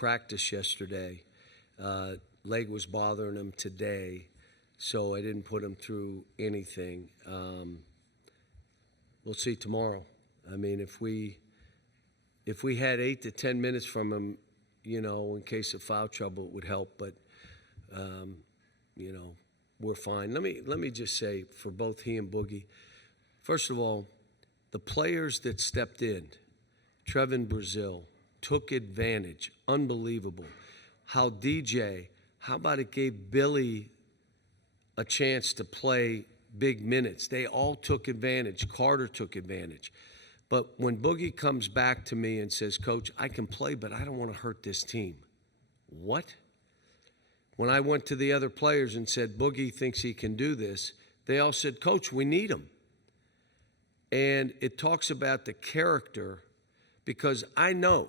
practice yesterday. Leg was bothering him today, so I didn't put him through anything. We'll see tomorrow. I mean, if we had 8 to 10 minutes from him, in case of foul trouble, it would help. But we're fine. Let me just say for both he and Boogie, first of all, the players that stepped in, Trevin Brazil, took advantage. Unbelievable. How how about it gave Billy a chance to play big minutes? They all took advantage. Carter took advantage. But when Boogie comes back to me and says, Coach, I can play, but I don't want to hurt this team. What? When I went to the other players and said, Boogie thinks he can do this, they all said, Coach, we need him. And it talks about the character, because I know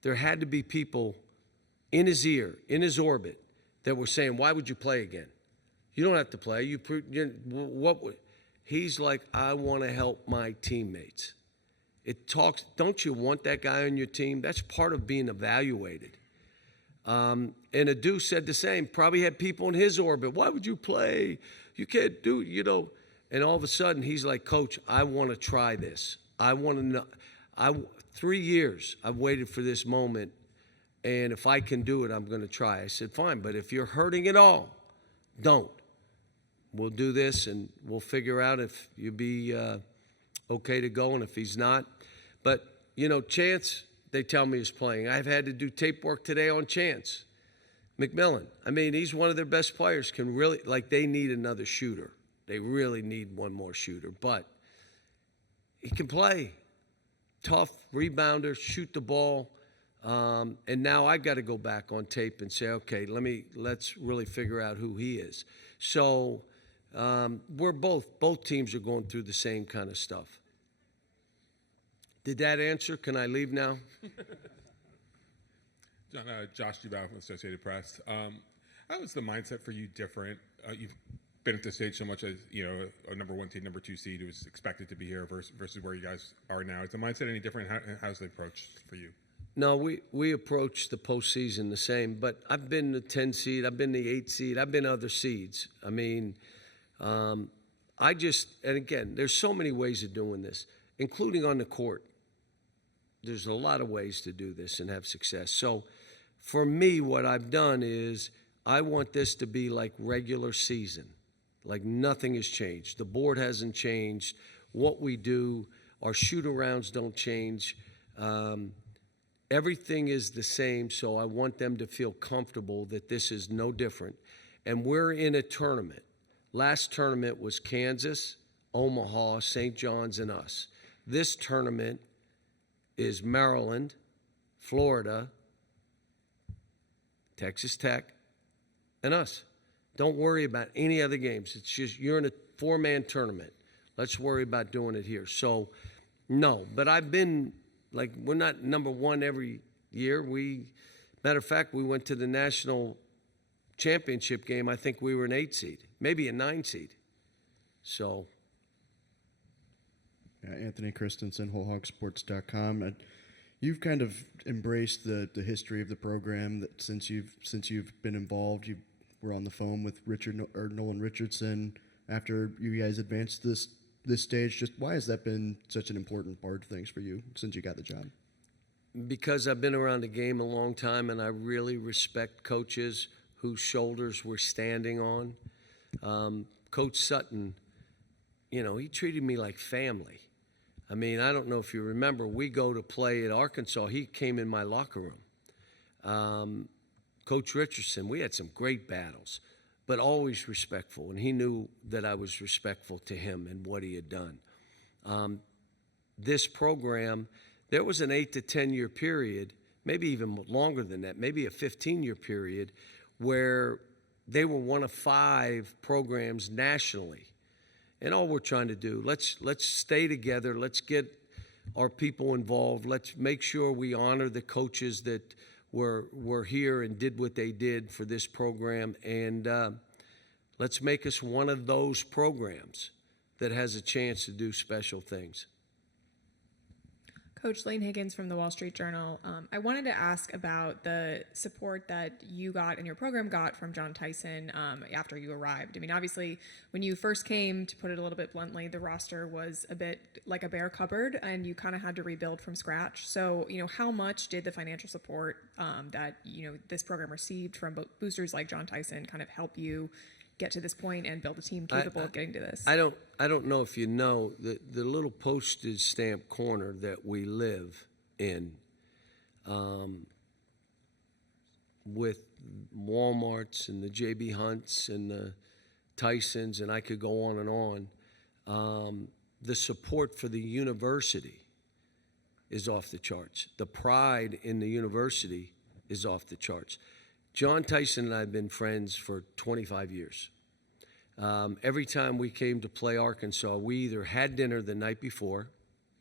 there had to be people in his ear, in his orbit, that were saying, why would you play again? You don't have to play. He's like, I want to help my teammates. Don't you want that guy on your team? That's part of being evaluated. And Adu said the same, probably had people in his orbit. Why would you play? You can't do, And all of a sudden, he's like, Coach, I want to try this. I want to know. 3 years I've waited for this moment, and if I can do it, I'm going to try. I said, fine, but if you're hurting at all, don't. We'll do this, and we'll figure out if you'll be okay to go, and if he's not. But, Chance, they tell me, is playing. I've had to do tape work today on Chance McMillan. I mean, he's one of their best players. They need another shooter. They really need one more shooter. But he can play. Tough, rebounder, shoot the ball. And now I got to go back on tape and say, okay, let's really figure out who he is. So we're both teams are going through the same kind of stuff. Did that answer? Can I leave now? John, Josh Duval from Associated Press. How is the mindset for you different? You've been at this stage so much as a number 1 seed, number 2 seed who was expected to be here versus where you guys are now. Is the mindset any different? How's the approach for you? No, we approach the postseason the same, but I've been the 10 seed, I've been the 8 seed, I've been other seeds. I mean, and again, there's so many ways of doing this, including on the court. There's a lot of ways to do this and have success. So for me, what I've done is I want this to be like regular season, like nothing has changed. The board hasn't changed. What we do, our shoot-arounds don't change. Everything is the same, so I want them to feel comfortable that this is no different. And we're in a tournament. Last tournament was Kansas, Omaha, St. John's, and us. This tournament is Maryland, Florida, Texas Tech, and us. Don't worry about any other games. It's just you're in a 4-man tournament. Let's worry about doing it here. So, no, but I've been we're not number 1 every year. Matter of fact, we went to the national championship game. I think we were an 8 seed, maybe a 9 seed. So. Yeah, Anthony Christensen, WholeHogSports.com. You've kind of embraced the history of the program that since you've been involved. You were on the phone with Nolan Richardson after you guys advanced this stage. Just why has that been such an important part of things for you since you got the job? Because I've been around the game a long time, and I really respect coaches whose shoulders we're standing on. Coach Sutton, he treated me like family. I mean, I don't know if you remember, we go to play at Arkansas. He came in my locker room. Coach Richardson, we had some great battles, but always respectful, and he knew that I was respectful to him and what he had done. This program, there was an 8 to 10 year period, maybe even longer than that, maybe a 15-year period, where they were one of 5 programs nationally. And all we're trying to do, let's stay together, let's get our people involved, let's make sure we honor the coaches that were here and did what they did for this program, and let's make us one of those programs that has a chance to do special things. Coach Lane Higgins from the Wall Street Journal. I wanted to ask about the support that you got and your program got from John Tyson after you arrived. I mean, obviously, when you first came, to put it a little bit bluntly, the roster was a bit like a bare cupboard, and you kind of had to rebuild from scratch. So, how much did the financial support that this program received from boosters like John Tyson kind of help you get to this point and build a team capable of getting to this? I don't know if you know the little postage stamp corner that we live in, with Walmarts and the J.B. Hunts and the Tysons, and I could go on and on. The support for the university is off the charts. The pride in the university is off the charts. John Tyson and I have been friends for 25 years. Every time we came to play Arkansas, we either had dinner the night before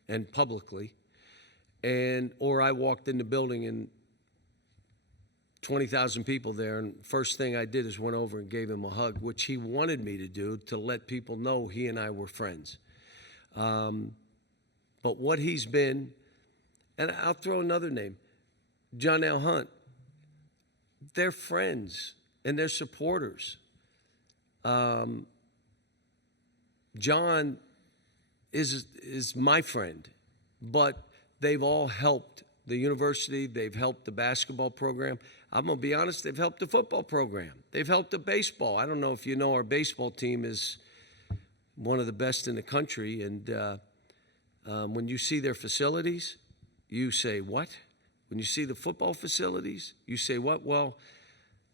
and publicly, or I walked in the building and 20,000 people there, and first thing I did is went over and gave him a hug, which he wanted me to do to let people know he and I were friends. But what he's been, and I'll throw another name, John L. Hunt, they're friends and they're supporters. John is my friend, but they've all helped the university. They've helped the basketball program. I'm going to be honest, they've helped the football program. They've helped the baseball. I don't know if you know, our baseball team is one of the best in the country. And when you see their facilities, you say, what? When you see the football facilities, you say, what? Well,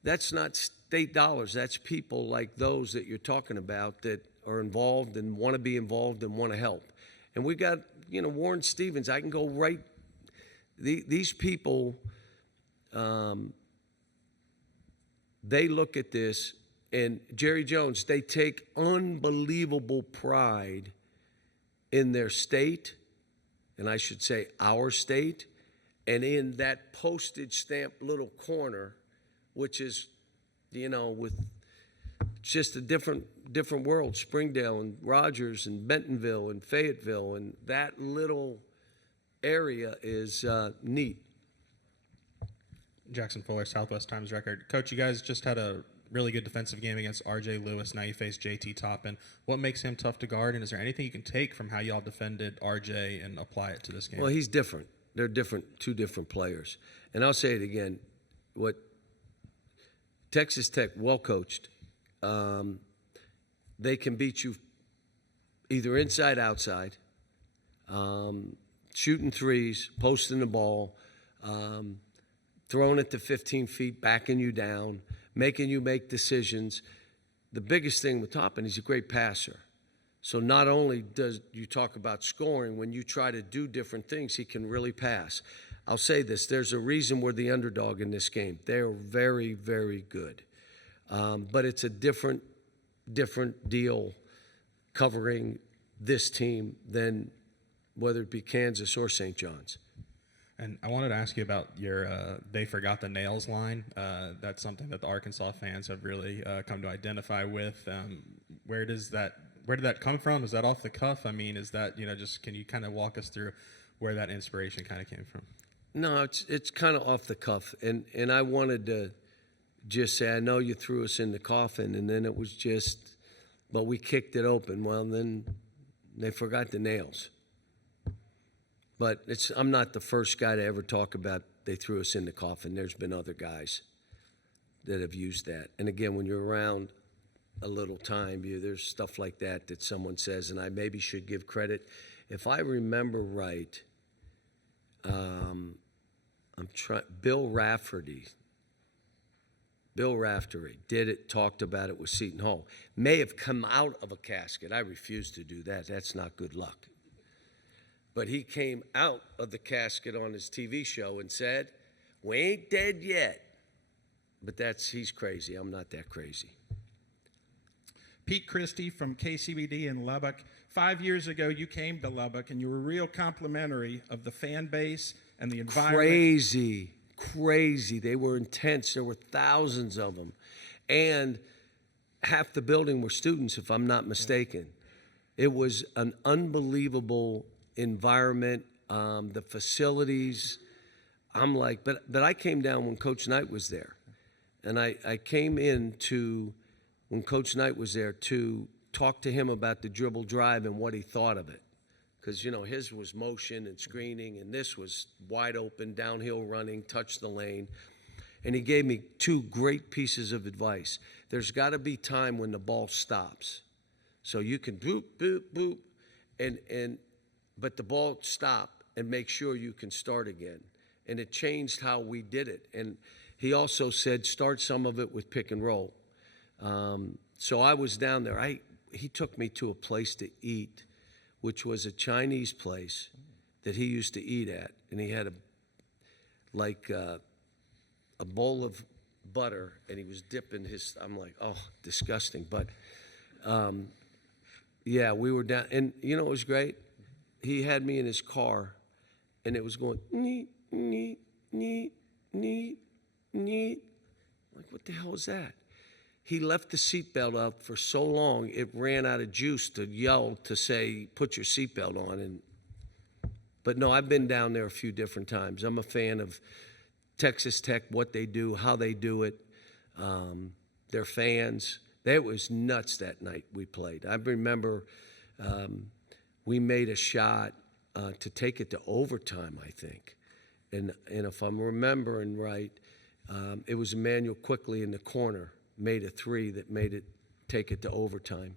that's not state dollars. That's people like those that you're talking about that are involved and want to be involved and want to help. And we got, Warren Stevens. I can go right. These people, they look at this, and Jerry Jones, they take unbelievable pride in their state, and I should say our state, and in that postage stamp little corner, which is, with just a different world, Springdale and Rogers and Bentonville and Fayetteville, and that little area is neat. Jackson Fuller, Southwest Times Record. Coach, you guys just had a really good defensive game against R.J. Lewis. Now you face J.T. Toppin. What makes him tough to guard, and is there anything you can take from how y'all defended R.J. and apply it to this game? Well, he's different. They're different, two different players. And I'll say it again, what Texas Tech, well coached, they can beat you either inside, outside, shooting threes, posting the ball, throwing it to 15 feet, backing you down, making you make decisions. The biggest thing with Toppin, he's a great passer. So not only does you talk about scoring, when you try to do different things, he can really pass. I'll say this, there's a reason we're the underdog in this game. They're very, very good. But it's a different deal covering this team than whether it be Kansas or St. John's. And I wanted to ask you about your "they forgot the nails" line. That's something that the Arkansas fans have really come to identify with. Where did that come from? Is that off the cuff? I mean, is that just can you kind of walk us through where that inspiration kind of came from? No, it's kind of off the cuff, and I wanted to just say, I know you threw us in the coffin, and then it was just, but we kicked it open. Well, then they forgot the nails. But I'm not the first guy to ever talk about they threw us in the coffin. There's been other guys that have used that. And again, when you're around a little time, there's stuff like that someone says, and I maybe should give credit. If I remember right, Bill Raftery did it, talked about it with Seton Hall. May have come out of a casket. I refuse to do that. That's not good luck. But he came out of the casket on his TV show and said, "We ain't dead yet." But he's crazy. I'm not that crazy. Pete Christie from KCBD in Lubbock. 5 years ago, you came to Lubbock, and you were real complimentary of the fan base and the environment. Crazy. They were intense. There were thousands of them. And half the building were students, if I'm not mistaken. It was an unbelievable environment, the facilities. I'm like, but I came down when Coach Knight was there. And I came in when Coach Knight was there to talk to him about the dribble drive and what he thought of it. Because, his was motion and screening, and this was wide open, downhill running, touch the lane. And he gave me 2 great pieces of advice. There's got to be time when the ball stops. So you can boop, boop, boop, but the ball stop and make sure you can start again. And it changed how we did it. And he also said, start some of it with pick and roll. So I was down there. He took me to a place to eat, which was a Chinese place that he used to eat at. And he had a bowl of butter, and he was dipping I'm like, oh, disgusting. But, yeah, we were down. And, it was great. He had me in his car, and it was going, neat, neat, neat, neat, neat. Like, what the hell is that? He left the seatbelt out for so long, it ran out of juice to yell to say, put your seatbelt on. But no, I've been down there a few different times. I'm a fan of Texas Tech, what they do, how they do it, their fans. It was nuts that night we played. I remember we made a shot to take it to overtime, I think. And if I'm remembering right, it was Emmanuel Quickly in the corner, made a 3 that made it take it to overtime.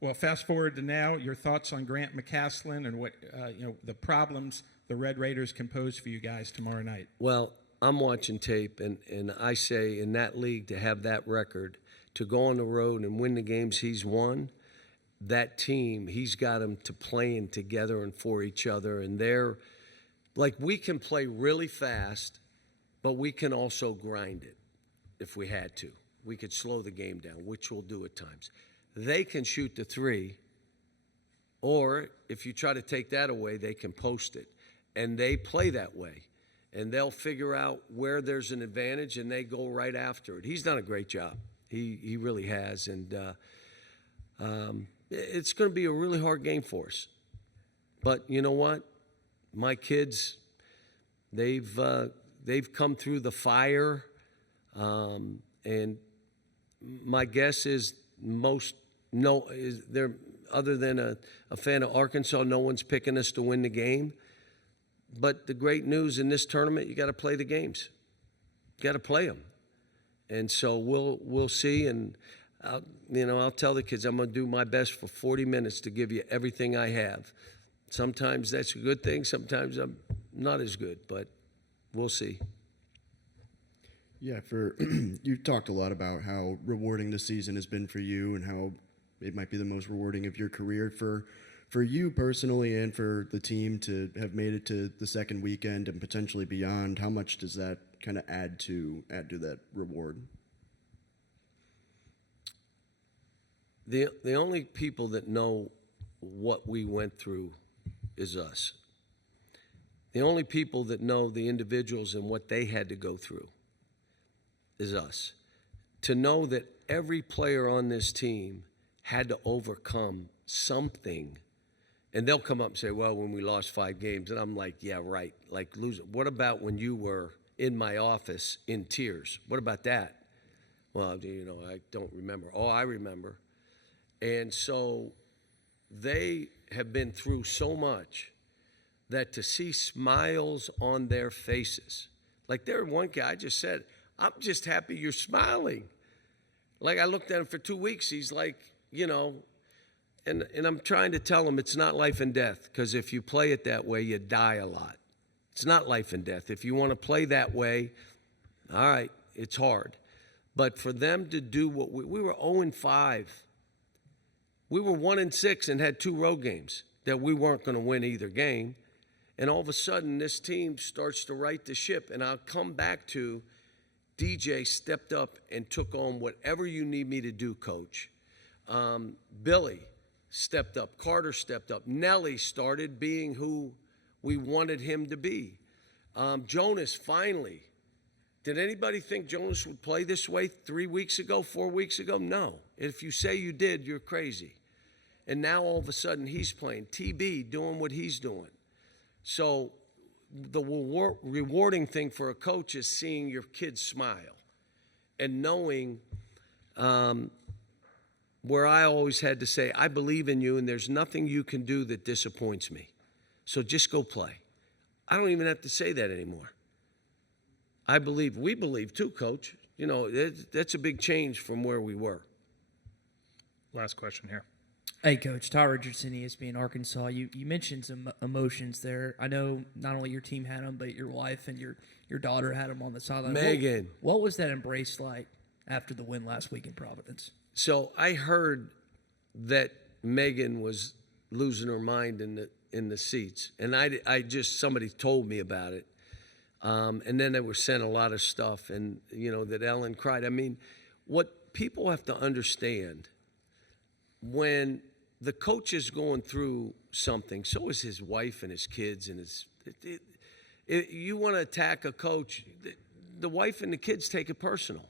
Well, fast forward to now, your thoughts on Grant McCaslin and what, the problems the Red Raiders can pose for you guys tomorrow night. Well, I'm watching tape, and I say in that league to have that record, to go on the road and win the games he's won, that team, he's got them to playing together and for each other. And they're like, we can play really fast, but we can also grind it if we had to. We could slow the game down, which we'll do at times. They can shoot the 3, or if you try to take that away, they can post it. And they play that way. And they'll figure out where there's an advantage, and they go right after it. He's done a great job. He really has. And it's going to be a really hard game for us. But you know what? My kids, they've come through the fire. And my guess is other than a fan of Arkansas, no one's picking us to win the game. But the great news in this tournament, you got to play the games. You got to play them. And so we'll see. And I'll tell the kids I'm going to do my best for 40 minutes to give you everything I have. Sometimes that's a good thing. Sometimes I'm not as good. But we'll see. Yeah, you've talked a lot about how rewarding the season has been for you and how it might be the most rewarding of your career. For you personally and for the team to have made it to the second weekend and potentially beyond, how much does that kind of add to that reward? The only people that know what we went through is us. The only people that know the individuals and what they had to go through is us. To know that every player on this team had to overcome something. And they'll come up and say, well, when we lost 5 games. And I'm like, yeah, right. Like, what about when you were in my office in tears? What about that? Well, I don't remember. Oh, I remember. And so they have been through so much that to see smiles on their faces. Like, there one guy I just said, I'm just happy you're smiling. Like, I looked at him for 2 weeks. He's like, and I'm trying to tell him it's not life and death, because if you play it that way, you die a lot. It's not life and death. If you want to play that way, all right, it's hard. But for them to do what we were 0-5. We were 1-6 and had 2 road games that we weren't going to win either game. And all of a sudden, this team starts to right the ship. And I'll come back to DJ stepped up and took on whatever you need me to do, Coach. Billy stepped up. Carter stepped up. Nelly started being who we wanted him to be. Jonas, finally. Did anybody think Jonas would play this way 3 weeks ago, 4 weeks ago? No. If you say you did, you're crazy. And now all of a sudden he's playing. TB doing what he's doing. So the rewarding thing for a coach is seeing your kids smile and knowing where I always had to say, I believe in you and there's nothing you can do that disappoints me. So just go play. I don't even have to say that anymore. We believe too, Coach. You know, that's a big change from where we were. Last question here. Hey, Coach. Ty Richardson, ESPN Arkansas. You mentioned some emotions there. I know not only your team had them, but your wife and your daughter had them on the sideline. Megan. What was that embrace like after the win last week in Providence? So I heard that Megan was losing her mind in the seats, and I just somebody told me about it, and then they were sent a lot of stuff, and that Ellen cried. I mean, what people have to understand when the coach is going through something, so is his wife and his kids and you want to attack a coach, the wife and the kids take it personal.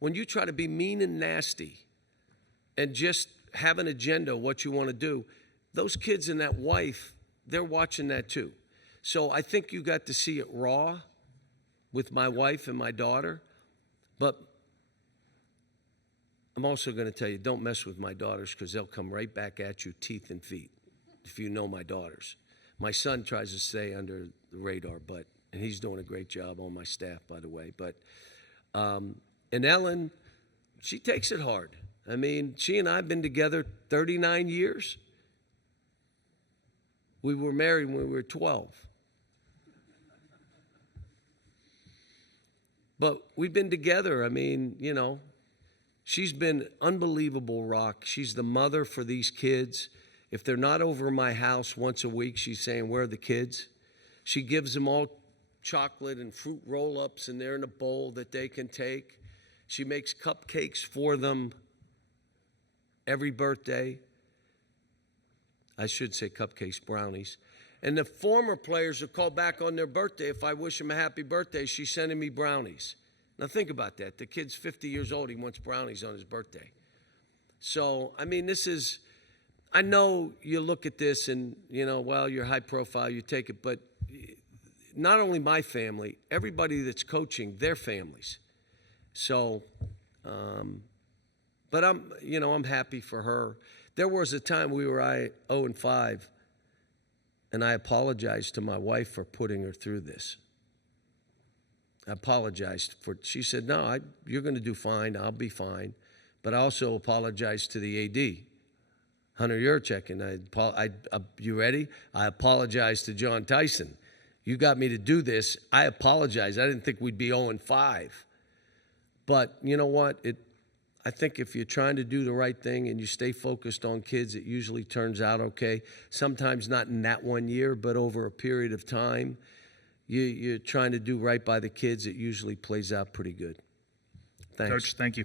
When you try to be mean and nasty and just have an agenda, what you want to do, those kids and that wife, they're watching that too. So I think you got to see it raw with my wife and my daughter. But I'm also going to tell you, don't mess with my daughters because they'll come right back at you, teeth and feet, if you know my daughters. My son tries to stay under the radar, and he's doing a great job on my staff, by the way. But and Ellen, she takes it hard. I mean, she and I have been together 39 years. We were married when we were 12. But we've been together. I mean, she's been unbelievable rock. She's the mother for these kids. If they're not over my house once a week, she's saying, where are the kids? She gives them all chocolate and fruit roll-ups, and they're in a bowl that they can take. She makes cupcakes for them every birthday. I should say cupcakes, brownies. And the former players will call back on their birthday. If I wish them a happy birthday, she's sending me brownies. Now think about that. The kid's 50 years old. He wants brownies on his birthday. So, I mean, I know you look at this and, well, you're high profile, you take it. But not only my family, everybody that's coaching, their families. So, but I'm happy for her. There was a time we were 0-5, and I apologized to my wife for putting her through this. I apologized she said, no, you're going to do fine, I'll be fine. But I also apologized to the AD, Hunter Yurchek, and you ready? I apologized to John Tyson. You got me to do this. I apologize. I didn't think we'd be 0-5. But you know what? I think if you're trying to do the right thing and you stay focused on kids, it usually turns out okay. Sometimes not in that 1 year, but over a period of time, you're trying to do right by the kids, it usually plays out pretty good. Thanks. Coach, thank you.